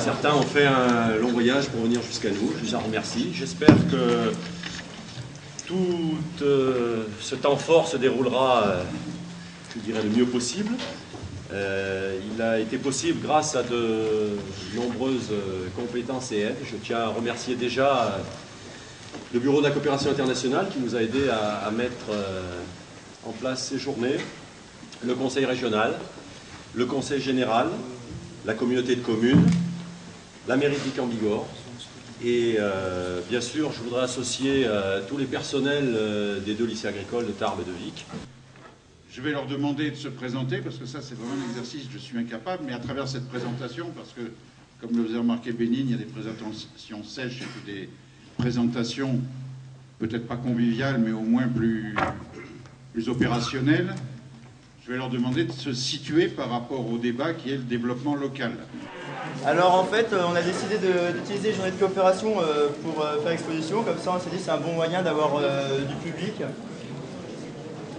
Certains ont fait un long voyage pour venir jusqu'à nous, je les en remercie. J'espère que tout ce temps fort se déroulera, je dirais, le mieux possible. Il a été possible grâce à de nombreuses compétences et aides. Je tiens à remercier déjà le Bureau de la coopération internationale qui nous a aidés à mettre en place ces journées, le Conseil régional, le Conseil général, la communauté de communes, la mairie de Vic-en-Bigorre et bien sûr je voudrais associer tous les personnels des 2 lycées agricoles de Tarbes et de Vic. Je vais leur demander de se présenter parce que ça c'est vraiment un exercice, je suis incapable, mais à travers cette présentation, parce que comme le faisait remarquer Bénigne, il y a des présentations sèches et puis des présentations peut-être pas conviviales mais au moins plus opérationnelles. Je vais leur demander de se situer par rapport au débat qui est le développement local. Alors en fait, on a décidé d'utiliser les journées de coopération pour faire exposition. Comme ça, on s'est dit que c'est un bon moyen d'avoir du public.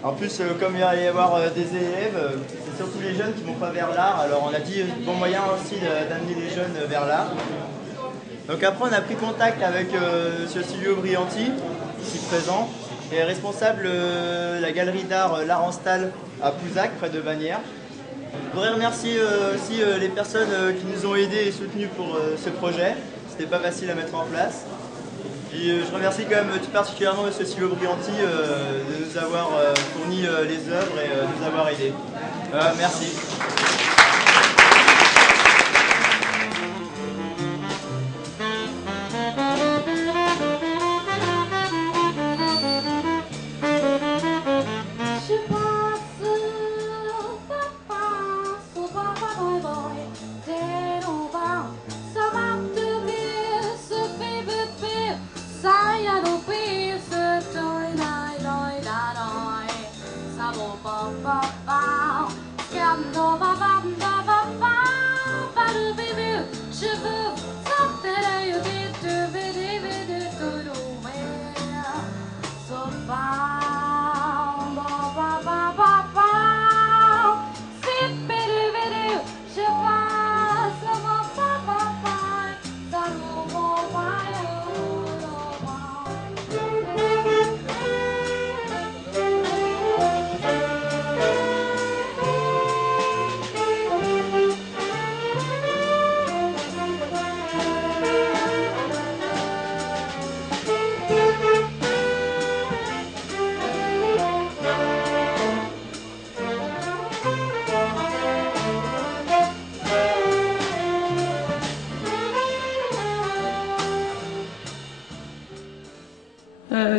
En plus, comme il va y avoir des élèves, c'est surtout les jeunes qui vont pas vers l'art. Alors on a dit bon moyen aussi d'amener les jeunes vers l'art. Donc après, on a pris contact avec M. Silvio Brianti, ici présent, qui est responsable de la galerie d'art L'Art en Stahl à Pouzac, près de Bagnères. Je voudrais remercier aussi les personnes qui nous ont aidés et soutenus pour ce projet. C'était pas facile à mettre en place. Puis, je remercie quand même tout particulièrement M. Silvio Brianti de nous avoir fourni les œuvres et de nous avoir aidés. Merci.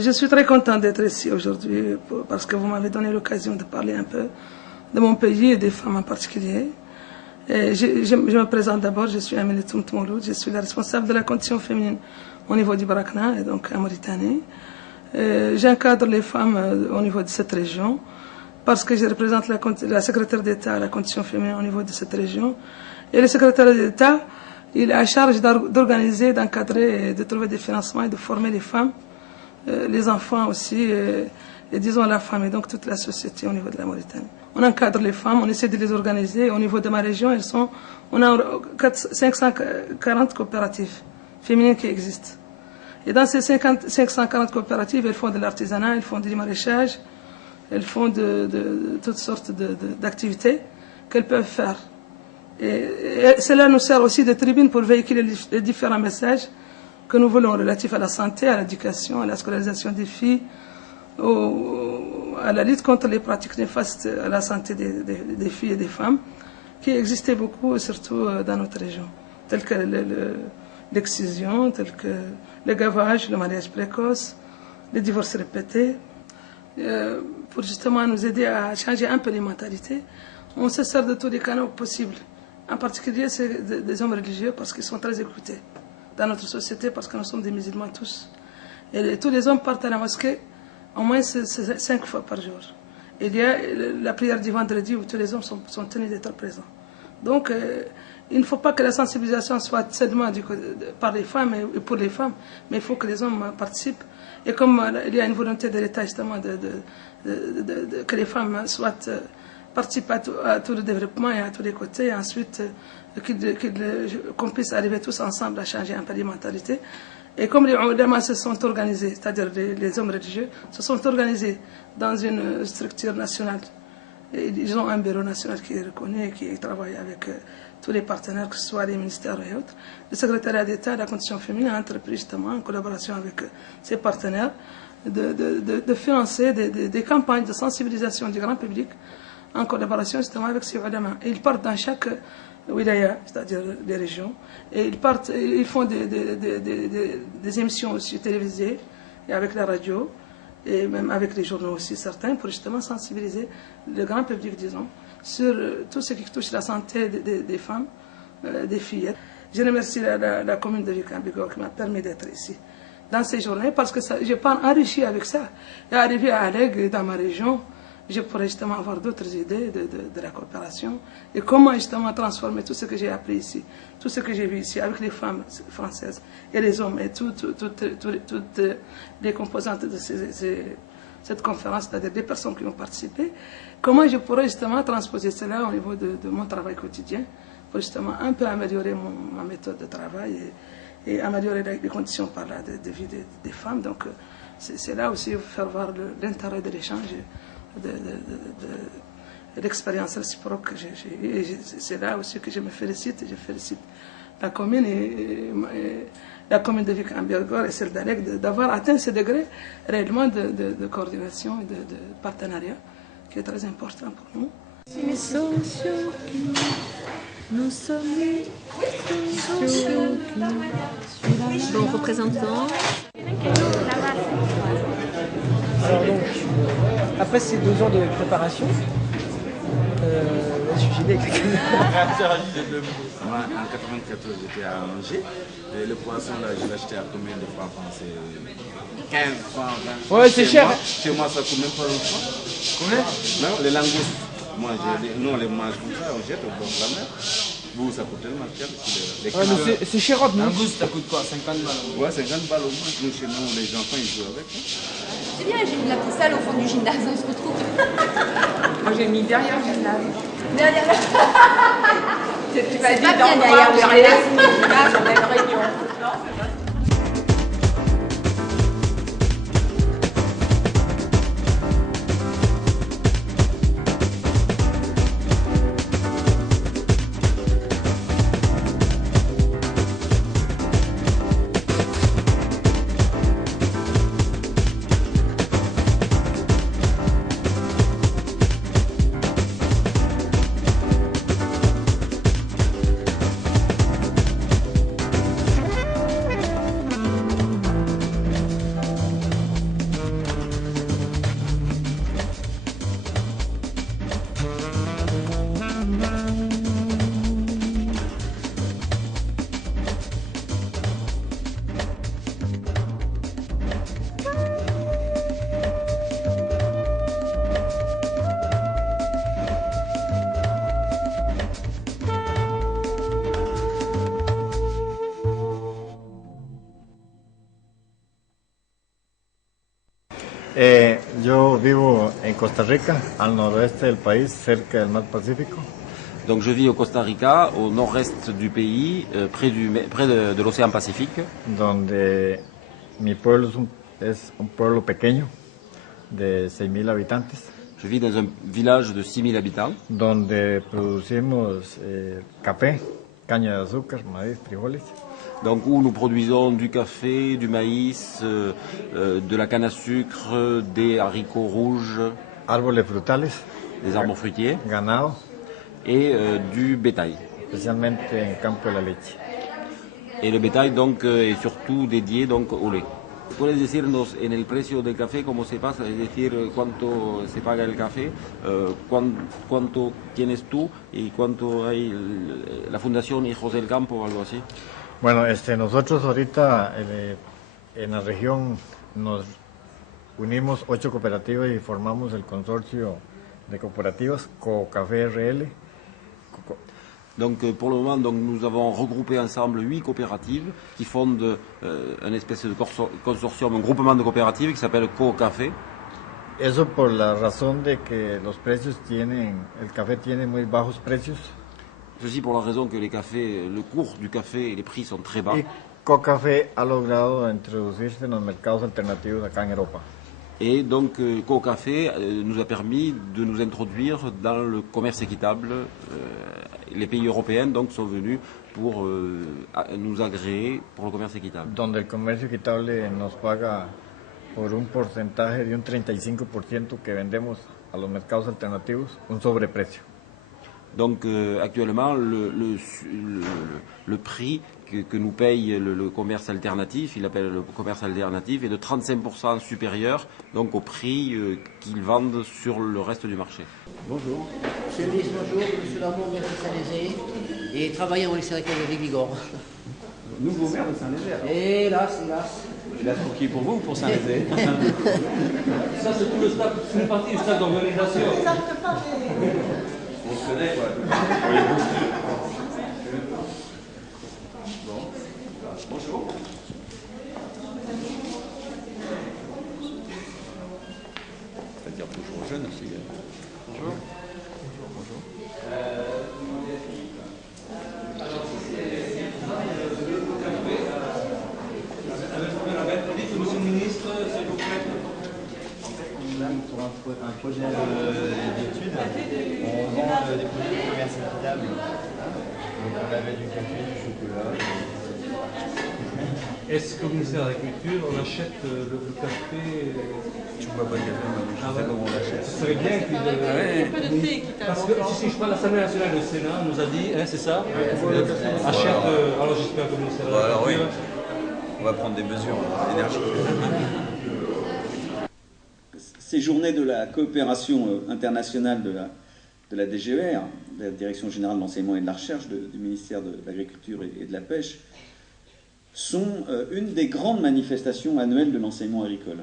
Je suis très contente d'être ici aujourd'hui parce que vous m'avez donné l'occasion de parler un peu de mon pays et des femmes en particulier. Je me présente d'abord, je suis Amélie Mouloud, je suis la responsable de la condition féminine au niveau du Barakna et donc en Mauritanie. J'encadre les femmes au niveau de cette région parce que je représente la secrétaire d'État à la condition féminine au niveau de cette région. Et le secrétaire d'État, il est à charge d'organiser, d'encadrer, et de trouver des financements et de former les femmes, les enfants aussi, et disons la femme et donc toute la société au niveau de la Mauritanie. On encadre les femmes, on essaie de les organiser. Au niveau de ma région, on a 540 coopératives féminines qui existent. Et dans ces 540 coopératives, elles font de l'artisanat, elles font du maraîchage, elles font de toutes sortes d'activités qu'elles peuvent faire. Et cela nous sert aussi de tribune pour véhiculer les différents messages que nous voulons relatifs à la santé, à l'éducation, à la scolarisation des filles, à la lutte contre les pratiques néfastes à la santé des filles et des femmes, qui existaient beaucoup, surtout dans notre région, telles que l'excision, telles que le gavage, le mariage précoce, les divorces répétés. Pour justement nous aider à changer un peu les mentalités, on se sert de tous les canaux possibles. En particulier, c'est des hommes religieux parce qu'ils sont très écoutés dans notre société, parce que nous sommes des musulmans tous. Et tous les hommes partent à la mosquée au moins 5 fois par jour. Il y a la prière du vendredi où tous les hommes sont tenus d'être présents. Donc, il ne faut pas que la sensibilisation soit seulement par les femmes et pour les femmes, mais il faut que les hommes participent. Et comme il y a une volonté de l'État justement que les femmes soient participe à tout le développement et à tous les côtés, et ensuite qu'on puisse arriver tous ensemble à changer un peu les mentalités. Et comme les ulama se sont organisés, c'est-à-dire les hommes religieux, se sont organisés dans une structure nationale, et ils ont un bureau national qui est reconnu et qui travaille avec tous les partenaires, que ce soit les ministères et autres. Le secrétariat d'État, la condition féminine, a entrepris justement, en collaboration avec ses partenaires, de financer des campagnes de sensibilisation du grand public en collaboration justement avec ces ulama. Et ils partent dans chaque wilaya, c'est-à-dire les régions, et ils font des émissions aussi télévisées et avec la radio, et même avec les journaux aussi certains, pour justement sensibiliser le grand public, disons, sur tout ce qui touche la santé des femmes, des filles. Je remercie la commune de Vic-en-Bigorre qui m'a permis d'être ici dans ces journées, parce que je n'ai pas enrichi avec ça. Et arrivé à Alleg, dans ma région, je pourrais justement avoir d'autres idées de la coopération et comment justement transformer tout ce que j'ai appris ici, tout ce que j'ai vu ici avec les femmes françaises et les hommes et toutes les composantes de cette conférence, c'est-à-dire des personnes qui ont participé, comment je pourrais justement transposer cela au niveau de mon travail quotidien pour justement un peu améliorer ma méthode de travail et améliorer les conditions par là de vie des femmes. Donc c'est là aussi faire voir l'intérêt de l'échange, de l'expérience réciproque que j'ai eue. Et c'est là aussi que je me félicite. Je félicite la commune et la commune de Vic-en-Bigorre et celle d'Alleg d'avoir atteint ce degré réellement de coordination et de partenariat qui est très important pour nous. Bon, représentant. Alors donc, après ces 2 ans de préparation, j'ai dit avec Moi, en 94, j'étais à Angers. Et le poisson, là, je l'achetais à combien de francs français? 15 francs, 20 francs. Ouais, c'est cher. Chez moi, ça coûte même pas longtemps. Combien? Non, les langoustes. Moi, nous, on les mange comme ça, on jette au bord de la mer. Vous, ça coûte tellement cher. Ouais, mais c'est cher, non? Langouste, ça coûte quoi? 50 balles? Ouais, 50 balles au moins. Nous, chez nous, les enfants, ils jouent avec. C'est bien, j'ai mis la petite salle au fond du gymnase, on se retrouve. Moi, j'ai mis derrière le gymnase. Derrière. Tu vas dire bien derrière le gymnase, on a une réunion. Yo vivo en Costa Rica, al noroeste del país, cerca del mar Pacífico. Donc je vis au Costa Rica, au nord-est du pays, près de l'océan Pacifique. Donde mi pueblo es un pueblo pequeño, de 6.000 habitantes. Je vis dans un village de 6.000 habitants. Donde producimos café, caña de azúcar, maíz, frijoles. Donc où nous produisons du café, du maïs, de la canne à sucre, des haricots rouges, árboles frutales, des arbres fruitiers, ganado, et du bétail. Especialmente en campo de la leche. Et le bétail donc est surtout dédié donc au lait. ¿Puedes decirnos en el precio del café cómo se pasa? Es decir, cuánto se paga el café, cuánto tienes tú y cuánto hay la Fundación Hijos del Campo o algo así? Bueno, nosotros ahorita en la región nos unimos 8 cooperativas y formamos el consorcio de coopérativas Co-Café RL. Donc pour le moment, donc, nous avons regroupé ensemble 8 coopératives qui fondent un espèce de consortium, un groupement de coopératives qui s'appelle Co-Café. Eso por la razón de que los precios el café tiene muy bajos precios. Ceci pour la raison que les cafés, le cours du café et les prix sont très bas. Y CoCafé ha logrado introducirse en los mercados alternativos acá en Europa. Et donc CoCafé nous a permis de nous introduire dans le commerce équitable. Les pays européens donc sont venus pour nous agréer pour le commerce équitable. Donde el comercio equitable nos paga por un porcentaje de un 35% que vendemos a los mercados alternativos, un sobreprecio. Donc actuellement, le prix que nous paye le commerce alternatif, il appelle le commerce alternatif, est de 35% supérieur donc au prix qu'ils vendent sur le reste du marché. Bonjour. Monsieur le ministre, bonjour. Monsieur Lamont vient de Saint-Léger et travaille au lycée agricole de Vigor. Nouveau maire de Saint-Léger. Hélas. Il a trop qui pour vous ou pour Saint-Léger? Ça, c'est tout le staff, c'est une partie du staff d'organisation. On se connaît, quoi. Bon. Bonjour. C'est-à-dire toujours jeune aussi. Bonjour. Bonjour. Monsieur le ministre, s'il vous plaît. Pour un projet d'études, on vend des produits de commerce équitable. Donc on avait du café, du chocolat. Est-ce qu'au ministère de l'Agriculture, on achète le café? Tu bois pas de café, je sais comment on l'achète. Ce serait bien qu'il parce que si je parle de l'Assemblée nationale, le Sénat nous a dit, hein, c'est ça, achète. Alors j'espère que le ministère de l'Agriculture. On va prendre des mesures énergiques. Ces journées de la coopération internationale de la DGER, de la Direction générale de l'enseignement et de la recherche du ministère de l'Agriculture et de la Pêche, sont une des grandes manifestations annuelles de l'enseignement agricole.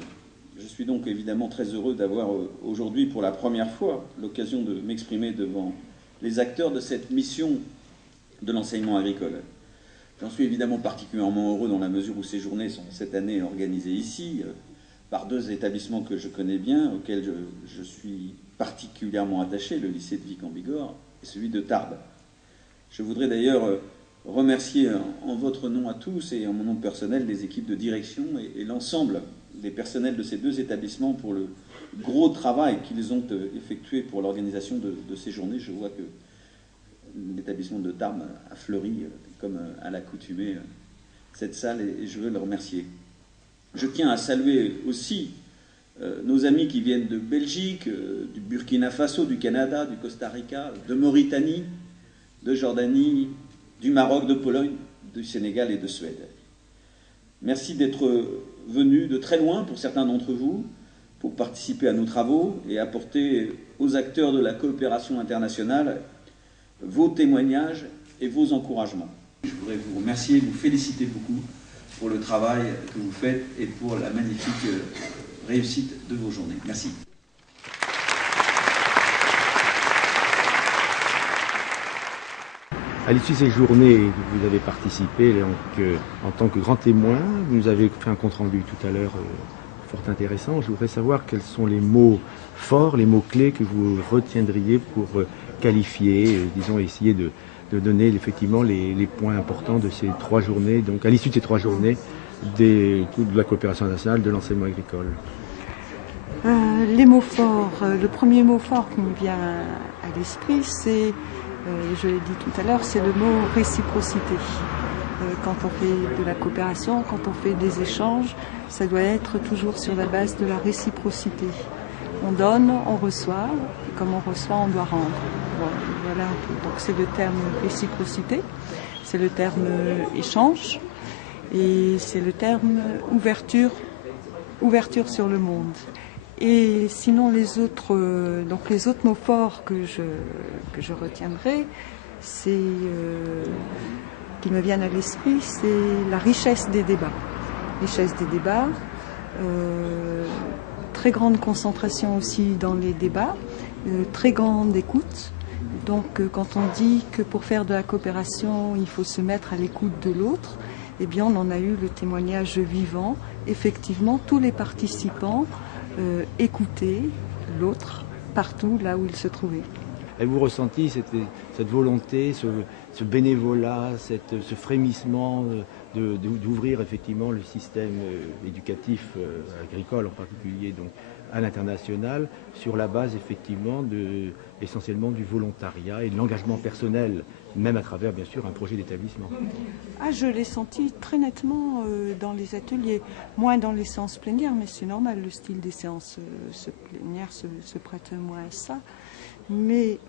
Je suis donc évidemment très heureux d'avoir aujourd'hui pour la première fois l'occasion de m'exprimer devant les acteurs de cette mission de l'enseignement agricole. J'en suis évidemment particulièrement heureux dans la mesure où ces journées sont cette année organisées ici, par deux établissements que je connais bien, auxquels je suis particulièrement attaché, le lycée de Vic en Bigorre et celui de Tarbes. Je voudrais d'ailleurs remercier en votre nom à tous et en mon nom personnel les équipes de direction et l'ensemble des personnels de ces deux établissements pour le gros travail qu'ils ont effectué pour l'organisation de ces journées. Je vois que l'établissement de Tarbes a fleuri comme à l'accoutumée cette salle et je veux le remercier. Je tiens à saluer aussi nos amis qui viennent de Belgique, du Burkina Faso, du Canada, du Costa Rica, de Mauritanie, de Jordanie, du Maroc, de Pologne, du Sénégal et de Suède. Merci d'être venus de très loin, pour certains d'entre vous, pour participer à nos travaux et apporter aux acteurs de la coopération internationale vos témoignages et vos encouragements. Je voudrais vous remercier, vous féliciter beaucoup pour le travail que vous faites et pour la magnifique réussite de vos journées. Merci. À l'issue de ces journées, vous avez participé en tant que grand témoin. Vous nous avez fait un compte-rendu tout à l'heure fort intéressant. Je voudrais savoir quels sont les mots forts, les mots-clés que vous retiendriez pour qualifier, disons, essayer de donner effectivement les points importants de ces 3 journées, donc à l'issue de ces 3 journées de la coopération nationale de l'enseignement agricole. Les mots forts, le premier mot fort qui me vient à l'esprit, c'est, je l'ai dit tout à l'heure, c'est le mot réciprocité. Quand on fait de la coopération, quand on fait des échanges, ça doit être toujours sur la base de la réciprocité. On donne, on reçoit, et comme on reçoit, on doit rendre. Voilà un peu. Donc c'est le terme réciprocité, c'est le terme échange, et c'est le terme ouverture sur le monde. Et sinon les autres mots forts que je retiendrai, c'est qui me viennent à l'esprit, c'est la richesse des débats. Richesse des débats, très grande concentration aussi dans les débats, très grande écoute. Donc quand on dit que pour faire de la coopération, il faut se mettre à l'écoute de l'autre, eh bien on en a eu le témoignage vivant. Effectivement, tous les participants écouter l'autre partout là où il se trouvait. Avez-vous ressenti cette volonté, ce bénévolat, ce frémissement d'ouvrir effectivement le système éducatif agricole en particulier donc à l'international sur la base effectivement essentiellement du volontariat et de l'engagement personnel, même à travers bien sûr un projet d'établissement? Ah, je l'ai senti très nettement dans les ateliers, moins dans les séances plénières, mais c'est normal, le style des séances plénières se prête moins à ça. Mais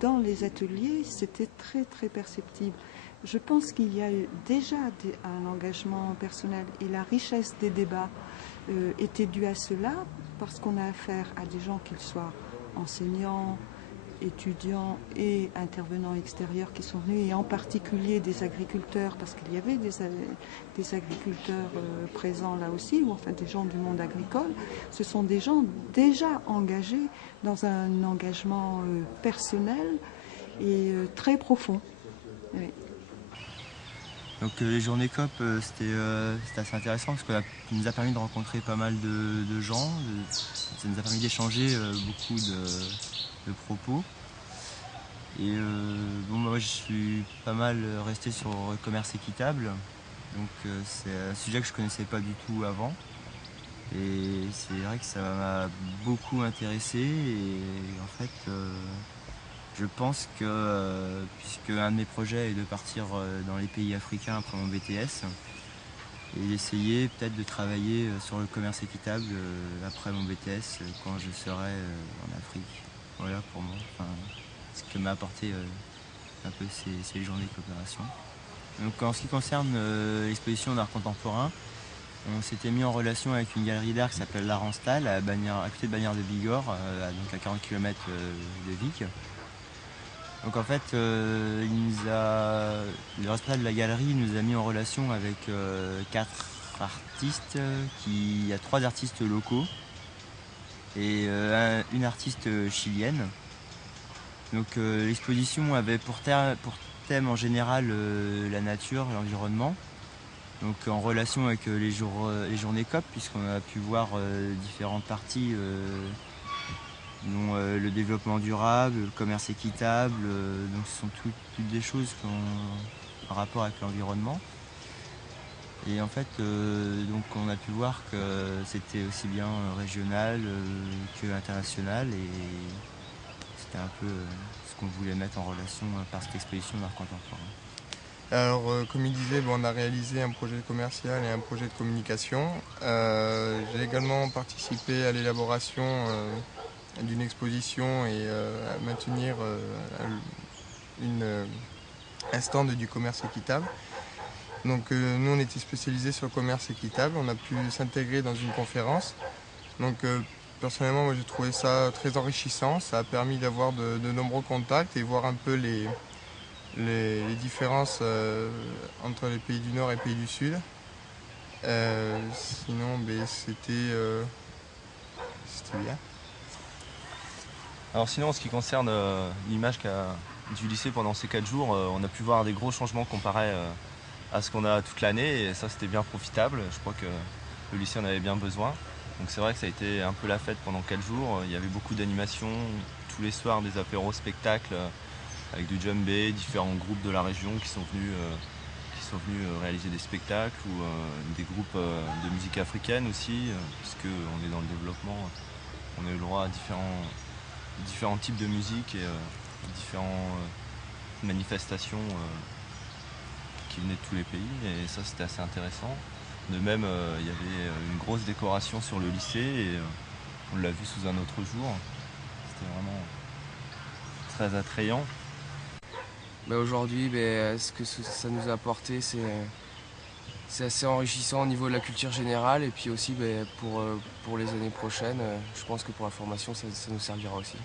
dans les ateliers, c'était très très perceptible. Je pense qu'il y a eu déjà un engagement personnel et la richesse des débats était due à cela parce qu'on a affaire à des gens, qu'ils soient enseignants, étudiants et intervenants extérieurs qui sont venus, et en particulier des agriculteurs, parce qu'il y avait des agriculteurs présents là aussi, ou enfin des gens du monde agricole. Ce sont des gens déjà engagés dans un engagement personnel et très profond. Oui. Donc les journées COP, c'était assez intéressant parce que ça nous a permis de rencontrer pas mal de gens, ça nous a permis d'échanger beaucoup de propos. Et moi je suis pas mal resté sur le commerce équitable, donc c'est un sujet que je connaissais pas du tout avant. Et c'est vrai que ça m'a beaucoup intéressé et en fait je pense que puisque un de mes projets est de partir dans les pays africains après mon BTS et d'essayer peut-être de travailler sur le commerce équitable après mon BTS quand je serai en Afrique. Voilà pour moi, ce que m'a apporté un peu ces journées de coopération. Donc en ce qui concerne l'exposition d'art contemporain, on s'était mis en relation avec une galerie d'art qui s'appelle l'Aranstal à côté de Bagnères de Bigorre, donc à 40 km de Vic. Donc en fait, le responsable de la galerie nous a mis en relation avec 4 artistes, il y a 3 artistes locaux et une artiste chilienne. Donc l'exposition avait pour thème en général la nature, l'environnement. Donc en relation avec les journées COP, puisqu'on a pu voir différentes parties, dont le développement durable, le commerce équitable, donc ce sont toutes des choses en rapport avec l'environnement. Et en fait, donc on a pu voir que c'était aussi bien régional que international, et c'était un peu ce qu'on voulait mettre en relation par cette exposition d'art contemporain. Alors, comme il disait, on a réalisé un projet commercial et un projet de communication. J'ai également participé à l'élaboration d'une exposition et à maintenir un stand du commerce équitable. Donc nous, on était spécialisés sur le commerce équitable, on a pu s'intégrer dans une conférence. Donc personnellement, moi j'ai trouvé ça très enrichissant, ça a permis d'avoir de nombreux contacts et voir un peu les différences entre les pays du Nord et les pays du Sud. Sinon, c'était bien. Alors sinon, en ce qui concerne l'image du lycée pendant ces 4 jours, on a pu voir des gros changements comparés à ce qu'on a toute l'année, et ça c'était bien profitable. Je crois que le lycée en avait bien besoin. Donc c'est vrai que ça a été un peu la fête pendant 4 jours. Il y avait beaucoup d'animations, tous les soirs des apéros spectacles avec du djembé, différents groupes de la région qui sont venus réaliser des spectacles, ou des groupes de musique africaine aussi, puisqu'on est dans le développement, on a eu le droit à différents types de musique et différentes manifestations qui venaient de tous les pays, et ça c'était assez intéressant. De même, il y avait une grosse décoration sur le lycée, et on l'a vu sous un autre jour. C'était vraiment très attrayant. Aujourd'hui, ce que ça nous a apporté, c'est assez enrichissant au niveau de la culture générale, et puis aussi pour les années prochaines, je pense que pour la formation, ça nous servira aussi.